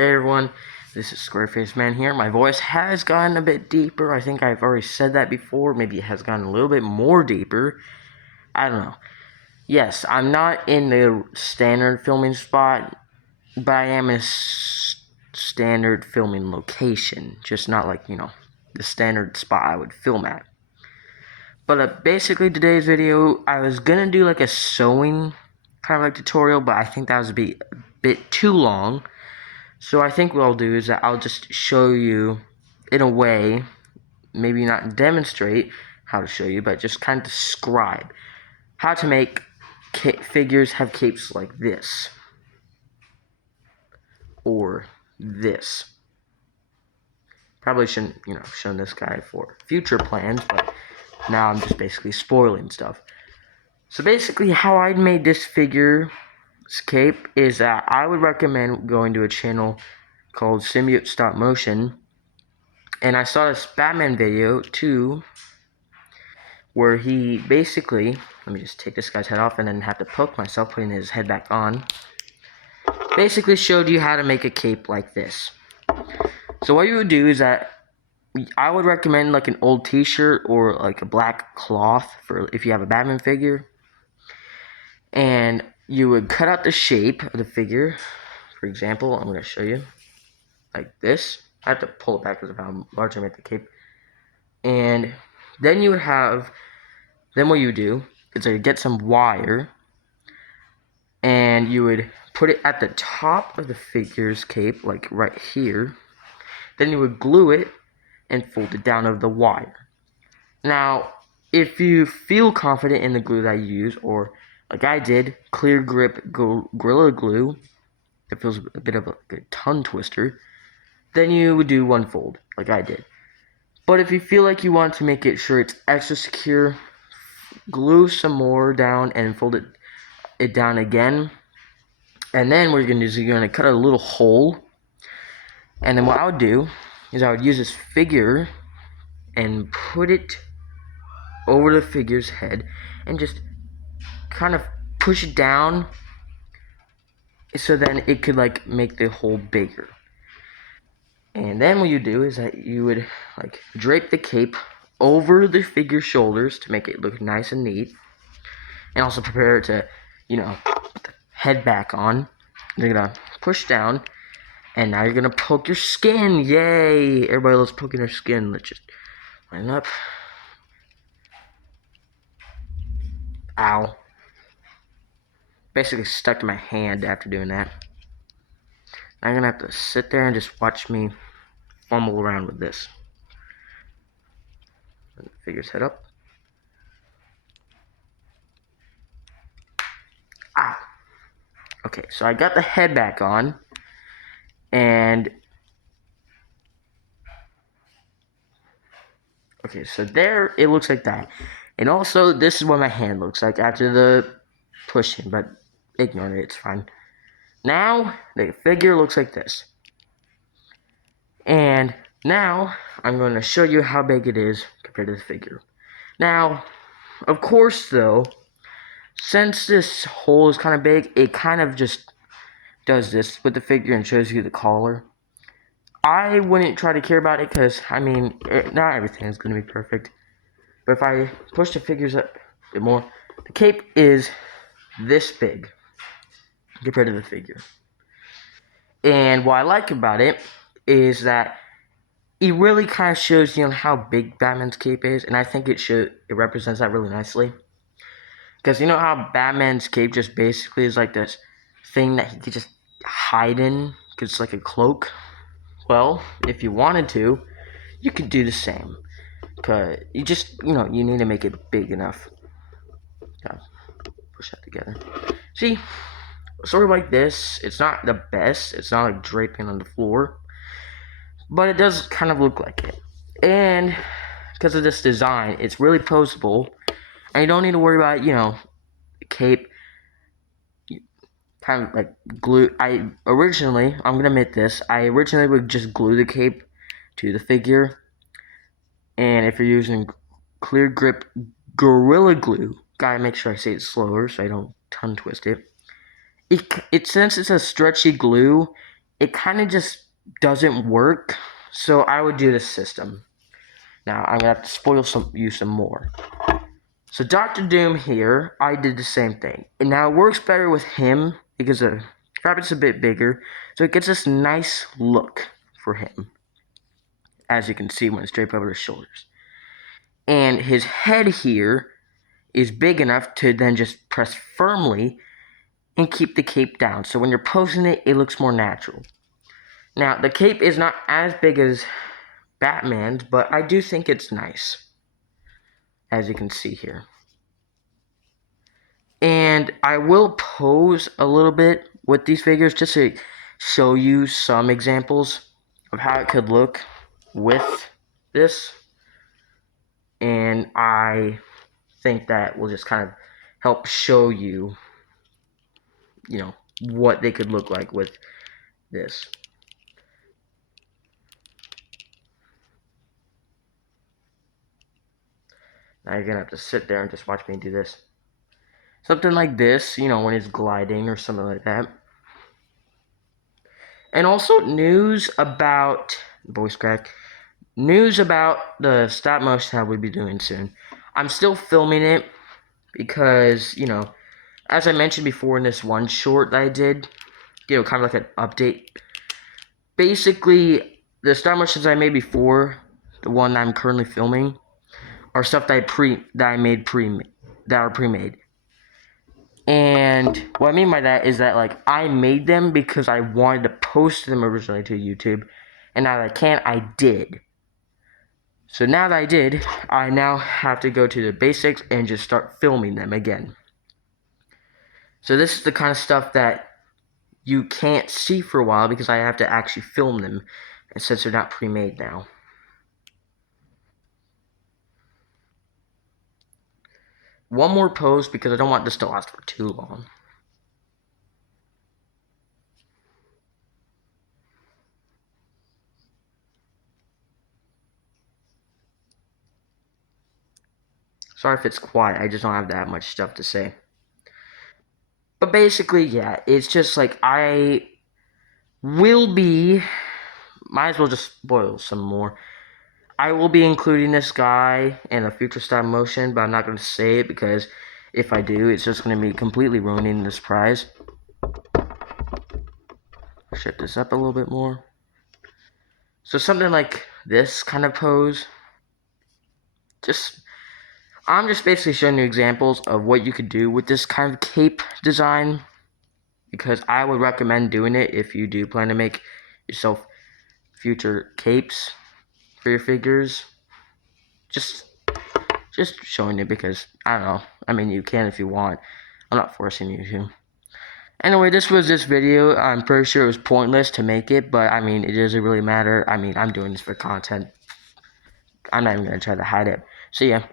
Hey everyone, this is Squareface Man here. My voice has gotten a bit deeper. I think I've already said that before. Maybe it has gotten a little bit more deeper. I don't know. Yes, I'm not in the standard filming spot, but I am in a standard filming location. Just not like, the standard spot I would film at. But basically today's video, I was gonna do like a sewing kind of like tutorial, but I think that would be a bit too long. So I think what I'll do is that I'll just show you in a way, maybe not demonstrate how to show you, but just kind of describe how to make figures have capes like this. Or this. Probably shouldn't, show this guy for future plans, but now I'm just basically spoiling stuff. So basically how I made this figure cape is that I would recommend going to a channel called Symbiote Stop Motion. And I saw this Batman video too, where he basically, let me just take this guy's head off and then have to poke myself putting his head back on, basically showed you how to make a cape like this. So what you would do is that I would recommend like an old t-shirt or like a black cloth for if you have a Batman figure. And you would cut out the shape of the figure. For example, I'm going to show you like this. I have to pull it back because of how large I make the cape. And then you would have, then what you do is you get some wire and you would put it at the top of the figure's cape, like right here. Then you would glue it and fold it down over the wire. Now, if you feel confident in the glue that you use, or like I did, clear grip Gorilla Glue, that feels a bit of a tongue twister, then you would do one fold, like I did. But if you feel like you want to make it sure it's extra secure, glue some more down and fold it down again. And then what you're going to do is you're going to cut a little hole. And then what I would do is I would use this figure and put it over the figure's head and just kind of push it down so then it could like make the hole bigger. And then what you do is that you would like drape the cape over the figure's shoulders to make it look nice and neat. And also prepare it to, put the head back on. You're gonna push down, and now you're gonna poke your skin. Yay! Everybody loves poking their skin. Let's just line up. Ow. Basically stuck to my hand after doing that. I'm gonna have to sit there and just watch me fumble around with this. Figure's head up. Ow. Okay, so I got the head back on, and okay, so there it looks like that. And also, this is what my hand looks like after the pushing, but ignore it, it's fine. Now, the figure looks like this. And now, I'm going to show you how big it is compared to the figure. Now, of course, though, since this hole is kind of big, it kind of just does this with the figure and shows you the collar. I wouldn't try to care about it because, not everything is going to be perfect. But if I push the figures up a bit more, the cape is this big compared to the figure. And what I like about it is that it really kind of shows how big Batman's cape is, and I think it represents that really nicely. Because you know how Batman's cape just basically is like this thing that he could just hide in, because it's like a cloak. Well, if you wanted to, you could do the same. Because you just, you need to make it big enough. Push that together. See, sort of like this. It's not the best. It's not like draping on the floor. But it does kind of look like it. And because of this design, it's really posable. And you don't need to worry about, cape. Kind of like glue. I'm going to admit this, I originally would just glue the cape to the figure. And if you're using clear grip Gorilla Glue, gotta make sure I say it slower so I don't tongue twist it. Since it's a stretchy glue, it kind of just doesn't work. So I would do this system. Now I'm gonna have to spoil you some more. So Doctor Doom here, I did the same thing. And now it works better with him because the rabbit's a bit bigger. So it gets this nice look for him. As you can see when it's draped over his shoulders. And his head here is big enough to then just press firmly and keep the cape down. So when you're posing it, it looks more natural. Now, the cape is not as big as Batman's, but I do think it's nice. As you can see here. And I will pose a little bit with these figures just to show you some examples of how it could look with this. And I think that will just kind of help show you, what they could look like with this. Now you're gonna have to sit there and just watch me do this. Something like this, when it's gliding or something like that. And also news about the stop motion that we'll be doing soon. I'm still filming it because, as I mentioned before in this one short that I did, kind of like an update. Basically, the stop motions I made before, the one I'm currently filming, are stuff that are pre-made. And what I mean by that is that, like, I made them because I wanted to post them originally to YouTube, and now that I can't, I did. So now that I did, I now have to go to the basics and just start filming them again. So this is the kind of stuff that you can't see for a while because I have to actually film them, and since they're not pre-made now. One more pose because I don't want this to last for too long. Sorry if it's quiet, I just don't have that much stuff to say. But basically, yeah, it's just like I will be, might as well just spoil some more. I will be including this guy in a future stop motion, but I'm not going to say it because if I do, it's just going to be completely ruining the surprise. Shift this up a little bit more. So something like this kind of pose. I'm just basically showing you examples of what you could do with this kind of cape design, because I would recommend doing it if you do plan to make yourself future capes for your figures. Just showing it because, I don't know, I mean, you can if you want. I'm not forcing you to. Anyway, this was this video. I'm pretty sure it was pointless to make it, but I mean, it doesn't really matter. I mean, I'm doing this for content. I'm not even going to try to hide it. So yeah.